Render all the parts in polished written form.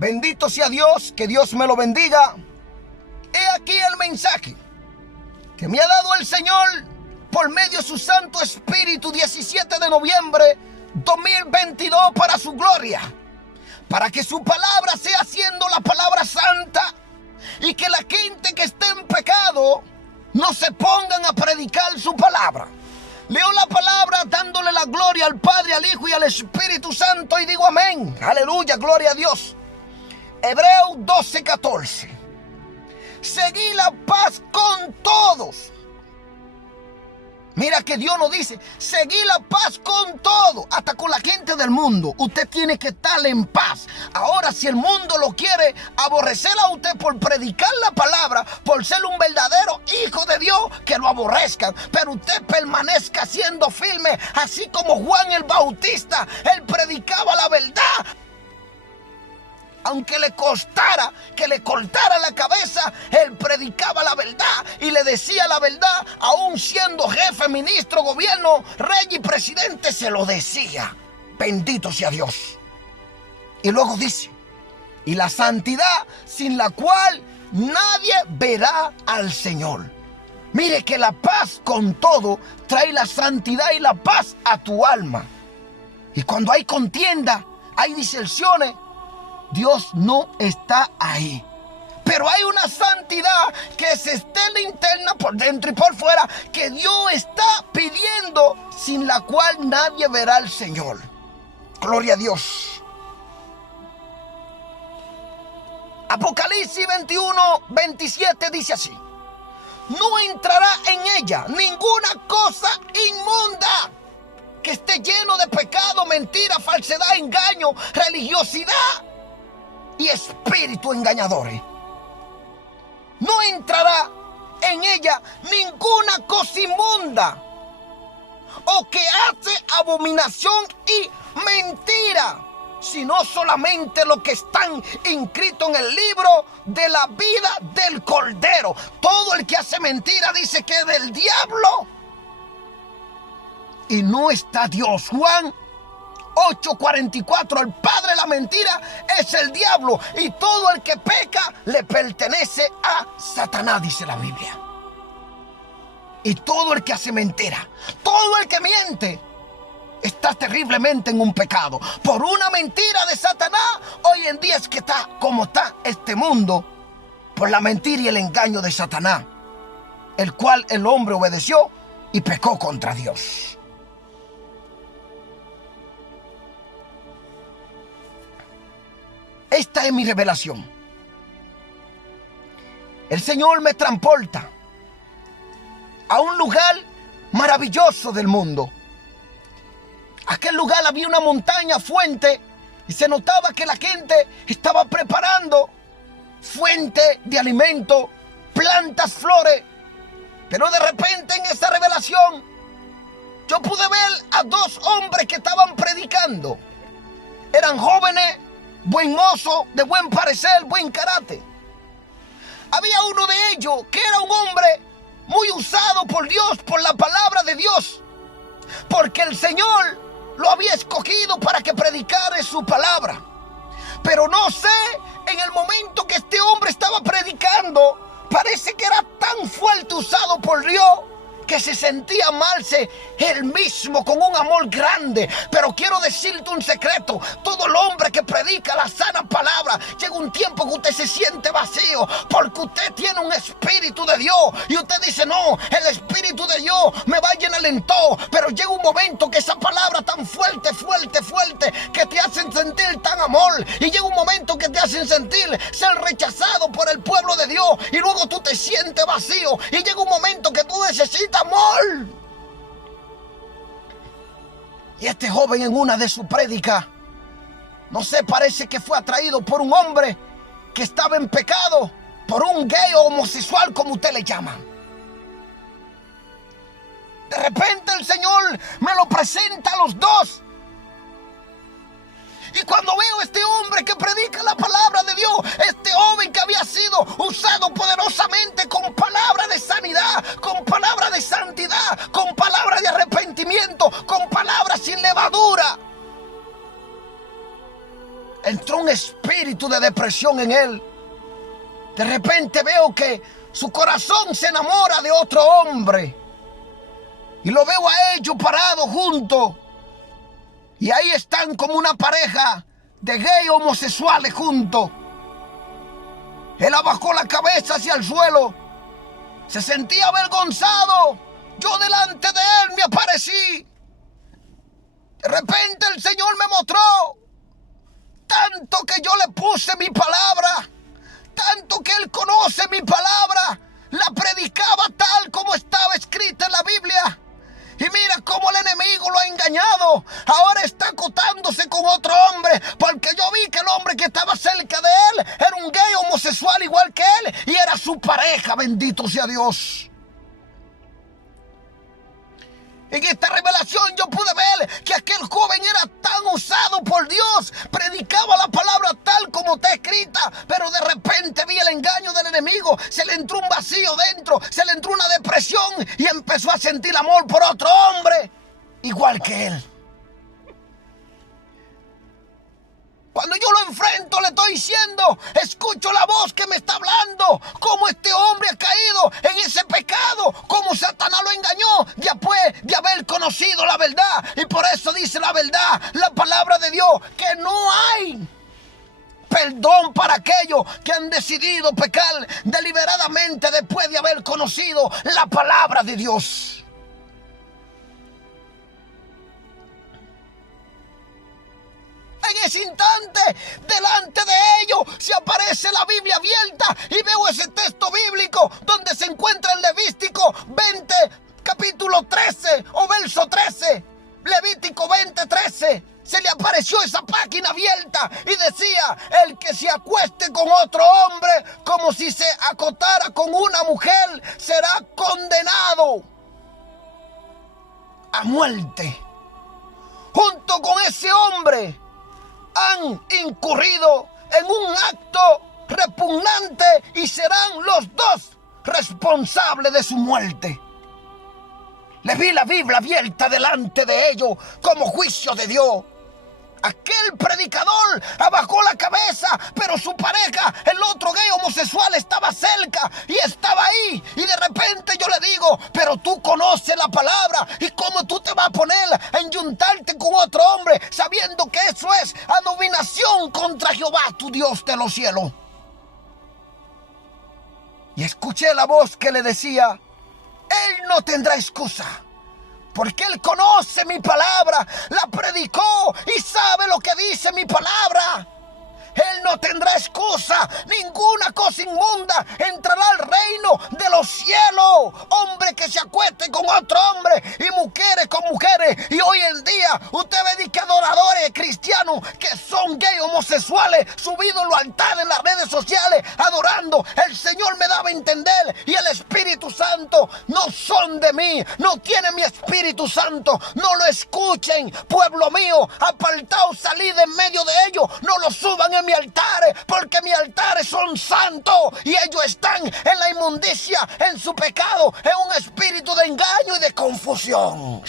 Bendito sea Dios, que Dios me lo bendiga. He aquí el mensaje que me ha dado el Señor por medio de su Santo Espíritu, 17 de noviembre 2022, para su gloria, para que su palabra sea siendo la palabra santa y que la gente que esté en pecado no se pongan a predicar su palabra. Leo la palabra dándole la gloria al Padre, al Hijo y al Espíritu Santo y digo amén. Aleluya, gloria a Dios. Hebreos 12:14. Seguí la paz con todos. Mira que Dios nos dice, seguí la paz con todo, hasta con la gente del mundo. Usted tiene que estar en paz. Ahora, si el mundo lo quiere aborrecer a usted por predicar la palabra, por ser un verdadero hijo de Dios, que lo aborrezcan. Pero usted permanezca siendo firme, así como Juan el Bautista, él predicaba la verdad. Aunque le costara que le cortara la cabeza, él predicaba la verdad y le decía la verdad, aún siendo jefe, ministro, gobierno, rey y presidente, se lo decía. Bendito sea Dios. Y luego dice, y la santidad sin la cual nadie verá al Señor. Mire que la paz con todo trae la santidad y la paz a tu alma. Y cuando hay contienda, hay disensiones, Dios no está ahí. Pero hay una santidad que se externa interna por dentro y por fuera, que Dios está pidiendo, sin la cual nadie verá al Señor. Gloria a Dios. Apocalipsis 21:27 dice así: no entrará en ella ninguna cosa inmunda que esté lleno de pecado, mentira, falsedad, engaño, religiosidad y espíritu engañadores. No entrará en ella ninguna cosa inmunda o que hace abominación y mentira, sino solamente los que están inscritos en el libro de la vida del Cordero. Todo el que hace mentira dice que es del diablo y no está Dios. Juan 8:44, el padre de la mentira es el diablo, y todo el que peca le pertenece a Satanás, dice la Biblia. Y todo el que hace mentira, todo el que miente, está terriblemente en un pecado. Por una mentira de Satanás, hoy en día es que está como está este mundo, por la mentira y el engaño de Satanás, el cual el hombre obedeció y pecó contra Dios. Esta es mi revelación. El Señor me transporta a un lugar maravilloso del mundo. Aquel lugar había una montaña, fuente, y se notaba que la gente estaba preparando fuente de alimento, plantas, flores. Pero de repente en esa revelación yo pude ver a dos hombres que estaban predicando. Eran jóvenes, buen mozo, de buen parecer, buen carácter. Había uno de ellos que era un hombre muy usado por Dios, por la palabra de Dios, porque el Señor lo había escogido para que predicara su palabra. Pero no sé, en el momento que este hombre estaba predicando, parece que era tan fuerte usado por Dios que se sentía amarse él mismo con un amor grande. Pero quiero decirte un secreto: todo el hombre que predica la sana palabra, llega un tiempo que usted se siente vacío, porque usted tiene un espíritu de Dios y usted dice, no, el espíritu de Dios me va a llenar en todo. Pero llega un momento que esa palabra tan fuerte, fuerte, fuerte, que te hacen sentir tan amor, y llega un momento que te hacen sentir ser rechazado por el pueblo de Dios, y luego tú te sientes vacío, y llega un momento que tú necesitas amor. Y este joven, en una de sus prédicas, no sé, parece que fue atraído por un hombre que estaba en pecado, por un gay o homosexual, como usted le llama. De repente el Señor me lo presenta a los dos. Y cuando veo a este hombre que predica la palabra de Dios, este joven que había sido usado poderosamente con palabra de sanidad, con palabra de santidad, con palabra de arrepentimiento, con palabras sin levadura, entró un espíritu de depresión en él. De repente veo que su corazón se enamora de otro hombre. Y lo veo a ellos parados juntos. Y ahí están como una pareja de gay homosexuales juntos. Él abajó la cabeza hacia el suelo. Se sentía avergonzado. Yo delante de él me aparecí. De repente el Señor me mostró tanto que yo le puse mi palabra, tanto que él conoce mi palabra, la predicaba tal como estaba escrita en la Biblia. Y mira cómo el enemigo lo ha engañado. Ahora está acotándose con otro hombre, porque yo vi que el hombre que estaba cerca de él era un gay homosexual igual que él, y era su pareja, bendito sea Dios. En esta revelación yo pude ver que aquel joven era tan usado por Dios, predicaba la palabra tal como está escrita, pero de repente vi el engaño del enemigo, se le entró un vacío dentro, se le entró una depresión y empezó a sentir amor por otro hombre, igual que él. Cuando yo lo enfrento le estoy diciendo, escucho la voz que me está hablando, cómo este hombre ha caído en ese pecado, cómo Satanás lo engañó después de haber conocido la verdad. Y por eso dice la verdad, la palabra de Dios, que no hay perdón para aquellos que han decidido pecar deliberadamente después de haber conocido la palabra de Dios. En ese instante, delante de ellos, se aparece la Biblia abierta y veo ese texto bíblico donde se encuentra en Levítico 20, capítulo 13 o verso 13. Levítico 20, 13. Se le apareció esa página abierta y decía: el que se acueste con otro hombre como si se acostara con una mujer será condenado a muerte. Junto con ese hombre han incurrido en un acto repugnante y serán los dos responsables de su muerte. Le vi la Biblia abierta delante de ellos como juicio de Dios. Aquel predicador abajó la cabeza, pero su pareja, el otro gay homosexual, estaba cerca y estaba ahí. Y de repente yo le digo: pero tú conoces la palabra, ¿y cómo tú te vas a poner a enyuntarte con otro hombre sabiendo que eso es abominación contra Jehová, tu Dios de los cielos? Y escuché la voz que le decía: él no tendrá excusa, porque él conoce mi palabra, la predicó y sabe lo que dice mi palabra. Él no tendrá excusa, ninguna cosa inmunda entrará al reino de los cielos. Hombre que se acueste con otro hombre y mujeres con mujeres. Y hoy en día usted ve que adoradores cristianos que son gay homosexuales subidos en los altares en las redes sociales adorando. El Señor me daba a entender, y el Espíritu Santo: no son de mí, no tienen mi Espíritu Santo, no lo escuchen, pueblo mío, apartaos, salid en medio de ellos, no lo suban en mis altares, porque mis altares son santos y ellos están en la inmundicia, en su pecado, en un espíritu de engaño y de confusión.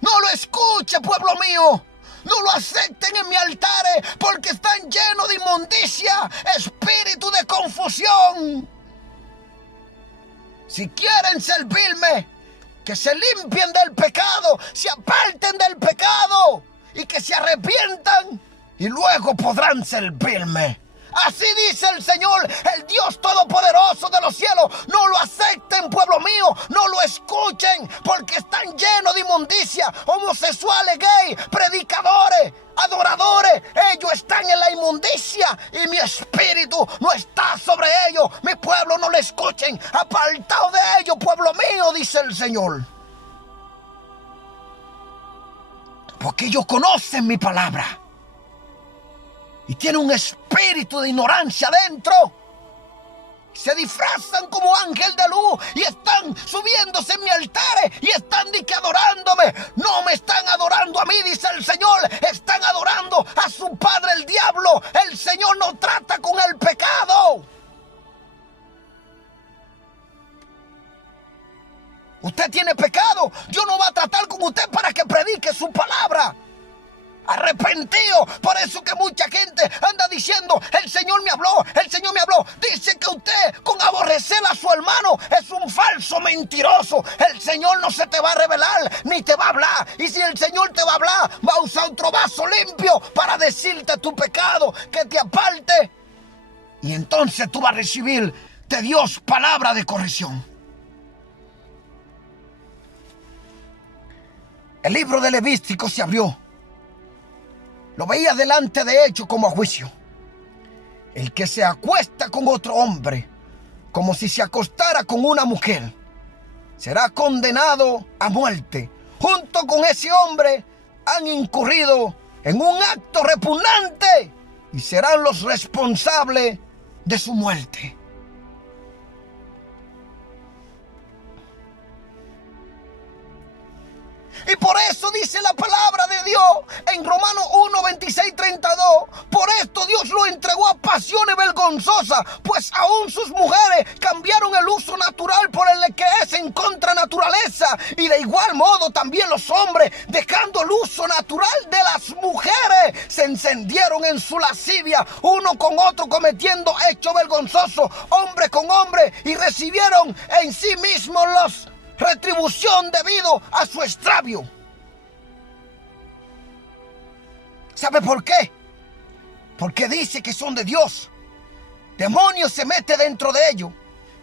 No lo escuche, pueblo mío. No lo acepten en mis altares, porque están llenos de inmundicia, espíritu de confusión. Si quieren servirme, que se limpien del pecado, se aparten del pecado y que se arrepientan, y luego podrán servirme. Así dice el Señor, el Dios Todopoderoso de los cielos. No lo acepten, pueblo mío, no lo escuchen, porque están llenos de inmundicia, homosexuales, gays, predicadores, adoradores. Ellos están en la inmundicia y mi espíritu no está sobre ellos. Mi pueblo, no lo escuchen, apartaos de ellos, pueblo mío, dice el Señor. Porque ellos conocen mi palabra y tienen un espíritu de ignorancia dentro. Se disfrazan como ángel de luz y están subiéndose en mis altares y están adorándome. No me están adorando a mí, dice el Señor. Están adorando a su padre, el diablo. El Señor no trata con el pecado. Usted tiene pecado. Dios no va a tratar con usted para que predique su palabra. Arrepentido. Por eso que mucha gente anda diciendo, el Señor me habló, el Señor me habló. Dice que usted con aborrecer a su hermano es un falso mentiroso. El Señor no se te va a revelar ni te va a hablar. Y si el Señor te va a hablar, va a usar otro vaso limpio para decirte tu pecado, que te aparte. Y entonces tú vas a recibir de Dios palabra de corrección. El libro de Levítico se abrió. Lo veía delante de ellos como a juicio. El que se acuesta con otro hombre, como si se acostara con una mujer, será condenado a muerte. Junto con ese hombre han incurrido en un acto repugnante y serán los responsables de su muerte. Y por eso dice la palabra de Dios en Romanos 1, 26, 32. Por esto Dios lo entregó a pasiones vergonzosas, pues aún sus mujeres cambiaron el uso natural por el que es en contra naturaleza. Y de igual modo también los hombres, dejando el uso natural de las mujeres, se encendieron en su lascivia, uno con otro, cometiendo hechos vergonzosos, hombre con hombre, y recibieron en sí mismos los retribución debido a su extravio. ¿Sabe por qué? Porque dice que son de Dios. Demonios se meten dentro de ellos.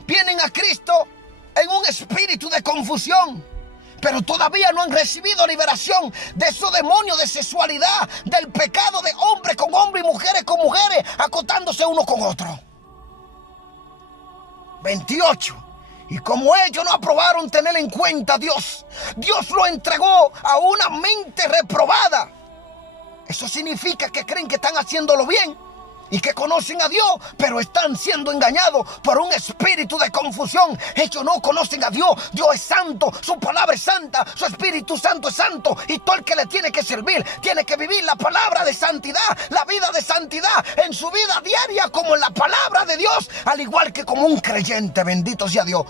Vienen a Cristo en un espíritu de confusión, pero todavía no han recibido liberación de esos demonios de sexualidad, del pecado de hombre con hombre y mujeres con mujeres, acotándose uno con otro. 28. Y como ellos no aprobaron tener en cuenta a Dios, Dios lo entregó a una mente reprobada. Eso significa que creen que están haciéndolo bien y que conocen a Dios, pero están siendo engañados por un espíritu de confusión. Ellos no conocen a Dios. Dios es santo, su palabra es santa, su Espíritu Santo es santo, y todo el que le tiene que servir tiene que vivir la palabra de santidad, la vida de santidad en su vida diaria, como en la palabra de Dios, al igual que como un creyente. Bendito sea Dios.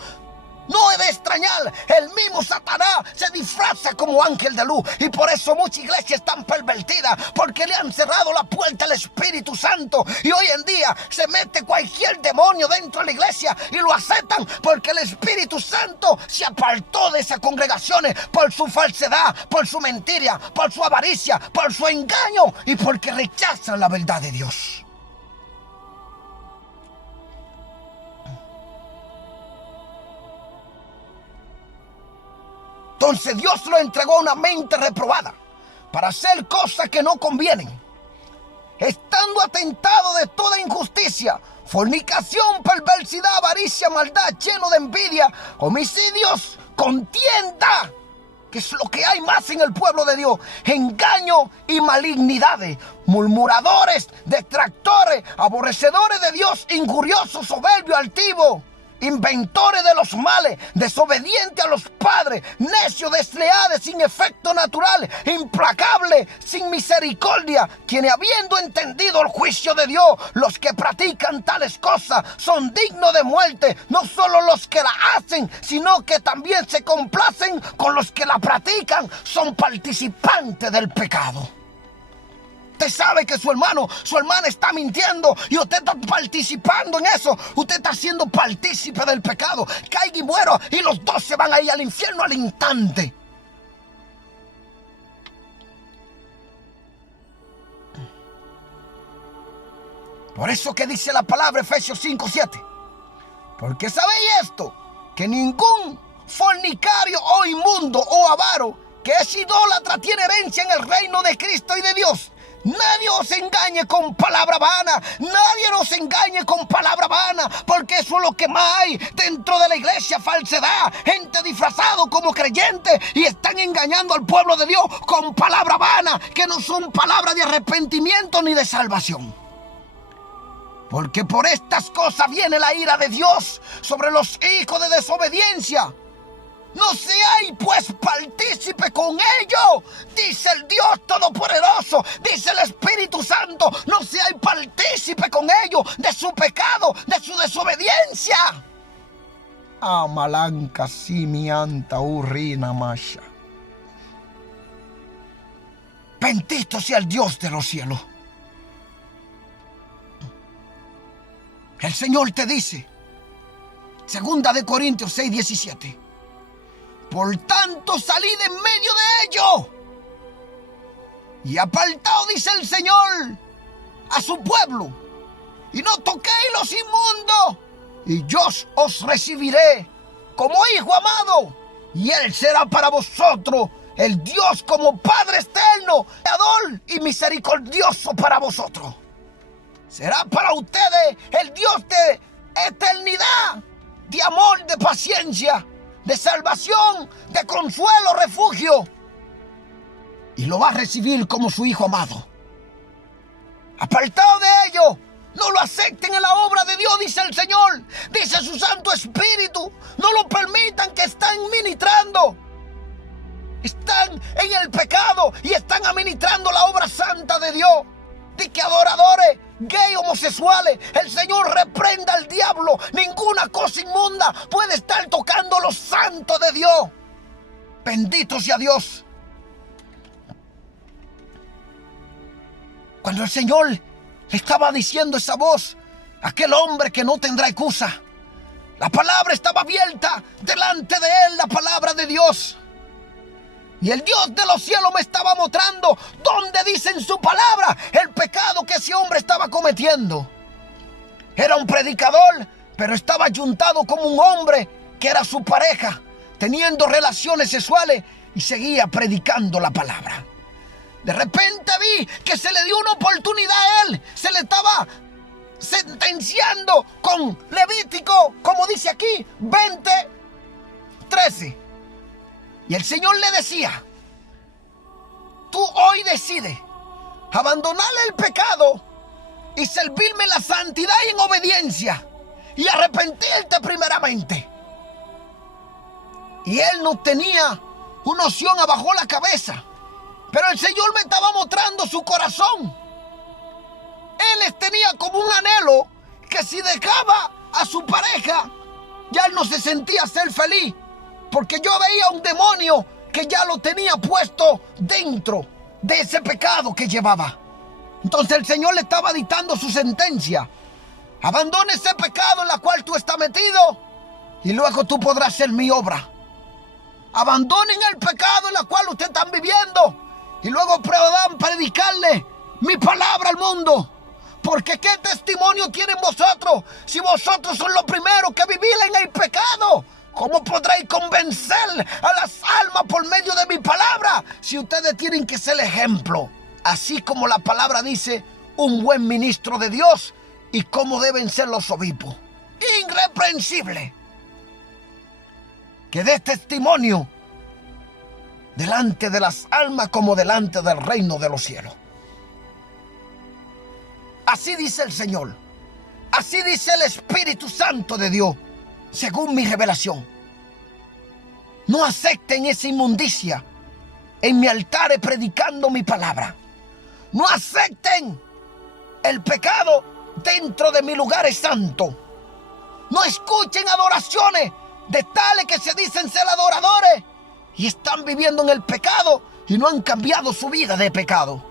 No es de extrañar, el mismo Satanás se disfraza como ángel de luz, y por eso muchas iglesias están pervertidas, porque le han cerrado la puerta al Espíritu Santo, y hoy en día se mete cualquier demonio dentro de la iglesia y lo aceptan, porque el Espíritu Santo se apartó de esas congregaciones por su falsedad, por su mentira, por su avaricia, por su engaño, y porque rechazan la verdad de Dios. Entonces Dios lo entregó a una mente reprobada para hacer cosas que no convienen, estando atentado de toda injusticia, fornicación, perversidad, avaricia, maldad, lleno de envidia, homicidios, contienda, que es lo que hay más en el pueblo de Dios, engaño y malignidades, murmuradores, detractores, aborrecedores de Dios, injuriosos, soberbios, altivos, inventores de los males, desobedientes a los padres, necios, desleales, sin efecto natural, implacables, sin misericordia, quienes habiendo entendido el juicio de Dios, los que practican tales cosas son dignos de muerte, no solo los que la hacen, sino que también se complacen con los que la practican, son participantes del pecado. Usted sabe que su hermana está mintiendo y usted está participando en eso. Usted está siendo partícipe del pecado. Caiga y muera y los dos se van a ir al infierno al instante. Por eso que dice la palabra Efesios 5:7. Porque sabéis esto, que ningún fornicario o inmundo o avaro que es idólatra tiene herencia en el reino de Cristo y de Dios. Nadie os engañe con palabra vana. Nadie nos engañe con palabra vana, porque eso es lo que más hay dentro de la iglesia: falsedad, gente disfrazado como creyente y están engañando al pueblo de Dios con palabra vana, que no son palabras de arrepentimiento ni de salvación. Porque por estas cosas viene la ira de Dios sobre los hijos de desobediencia. No seáis pues partícipe con ellos, dice el Dios Todopoderoso, dice el Espíritu Santo. No seáis partícipe con ellos de su pecado, de su desobediencia. Amalanca simianta urrina masha. Bendito sea el Dios de los cielos. El Señor te dice, 2 Corintios 6:17, por tanto salid en medio de ellos y apartado, dice el Señor, a su pueblo, y no toquéis los inmundos, y yo os recibiré como hijo amado, y Él será para vosotros el Dios como Padre eterno, creador y misericordioso para vosotros. Será para ustedes el Dios de eternidad, de amor, de paciencia, de salvación, de consuelo, refugio. Y lo va a recibir como su hijo amado. Apartado de ellos, no lo acepten en la obra de Dios, dice el Señor. Dice su Santo Espíritu, no lo permitan, que están ministrando. Están en el pecado y están administrando la obra santa de Dios. De que adoradores, gay, homosexuales, el Señor reprenda al diablo. Ninguna cosa inmunda puede estar tocando los santos de Dios. Bendito sea Dios. Cuando el Señor le estaba diciendo esa voz, aquel hombre que no tendrá excusa, la palabra estaba abierta delante de él, la palabra de Dios. Y el Dios de los cielos me estaba mostrando donde dice en su palabra el pecado que ese hombre estaba cometiendo. Era un predicador, pero estaba juntado como un hombre que era su pareja, teniendo relaciones sexuales, y seguía predicando la palabra. De repente vi que se le dio una oportunidad a él. Se le estaba sentenciando con Levítico, como dice aquí, 20:13. Y el Señor le decía, tú hoy decides abandonar el pecado y servirme en la santidad y en obediencia, y arrepentirte primeramente. Y él no tenía una opción abajo la cabeza, pero el Señor me estaba mostrando su corazón. Él tenía como un anhelo que si dejaba a su pareja, ya él no se sentía ser feliz, porque yo veía un demonio que ya lo tenía puesto dentro de ese pecado que llevaba. Entonces el Señor le estaba dictando su sentencia. Abandona ese pecado en la cual tú estás metido, y luego tú podrás hacer mi obra. Abandonen el pecado en la cual ustedes están viviendo, y luego puedan predicarle mi palabra al mundo. Porque ¿qué testimonio tienen vosotros si vosotros son los primeros que vivís en el pecado? ¿Cómo podréis convencer a las almas por medio de mi palabra si ustedes tienen que ser ejemplo? Así como la palabra dice, un buen ministro de Dios, y cómo deben ser los obispos. Irreprensible. Que dé testimonio delante de las almas como delante del reino de los cielos. Así dice el Señor. Así dice el Espíritu Santo de Dios, según mi revelación. No acepten esa inmundicia en mi altar predicando mi palabra. No acepten el pecado dentro de mi lugar santo. No escuchen adoraciones de tales que se dicen ser adoradores y están viviendo en el pecado y no han cambiado su vida de pecado.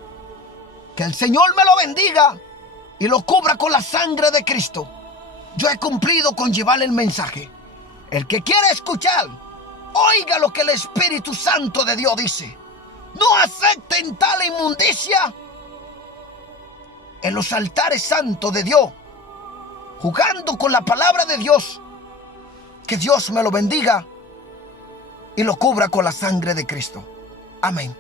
Que el Señor me lo bendiga y lo cubra con la sangre de Cristo. Yo he cumplido con llevarle el mensaje. El que quiera escuchar, oiga lo que el Espíritu Santo de Dios dice. No acepten tal inmundicia en los altares santos de Dios, jugando con la palabra de Dios. Que Dios me lo bendiga y lo cubra con la sangre de Cristo. Amén.